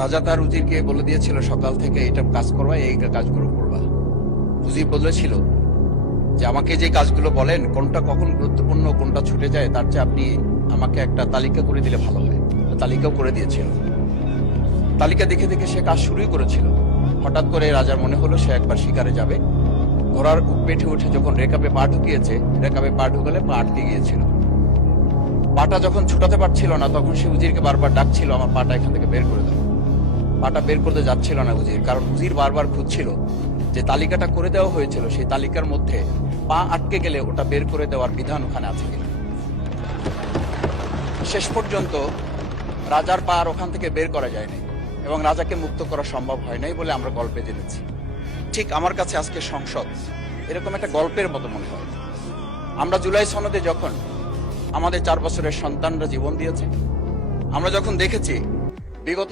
রাজা তার উজিরকে বলে দিয়েছিল সকাল থেকে এটা কাজ করবা, এই কাজগুলো করবা। উজির বলেছিল যে আমাকে যে কাজগুলো বলেন কোনটা কখন গুরুত্বপূর্ণ কোনটা ছুটে যায় তার চেয়ে আপনি আমাকে একটা তালিকা করে দিলে ভালো হয়। তালিকাও করে দিয়েছিল। তালিকা দেখে দেখে সে কাজ শুরুই করেছিল। হঠাৎ করে রাজার মনে হলো সে একবার শিকারে যাবে। ঘোড়ার পেঠে উঠে যখন রেকাবে পা ঢুকিয়েছে, রেকাবে পা ঢুকালে পা আটকে গিয়েছিল। পাটা যখন ছুটাতে পারছিল না তখন সে উজিরকে বারবার ডাকছিল, আমার পাটা এখান থেকে বের করে দাও। পাটা বের করতে যাচ্ছিল না উজির, কারণ উজির বারবার খুঁজছিল যে তালিকাটা করে দেওয়া হয়েছিল সেই তালিকার মধ্যে পা আটকে গেলে ওটা বের করে দেওয়ার বিধান ওখানে আছে কিনা। শেষ পর্যন্ত রাজার পা আর ওখান থেকে বের করা যায়নি এবং রাজাকে মুক্ত করা সম্ভব হয় নাই বলে আমরা গল্পে জেনেছি। ঠিক আমার কাছে আজকে সংসদ এরকম একটা গল্পের মতো মনে হয়। আমরা জুলাই সনদে যখন আমাদের 4 বছরের সন্তানরা জীবন দিয়েছে, আমরা যখন দেখেছি বিগত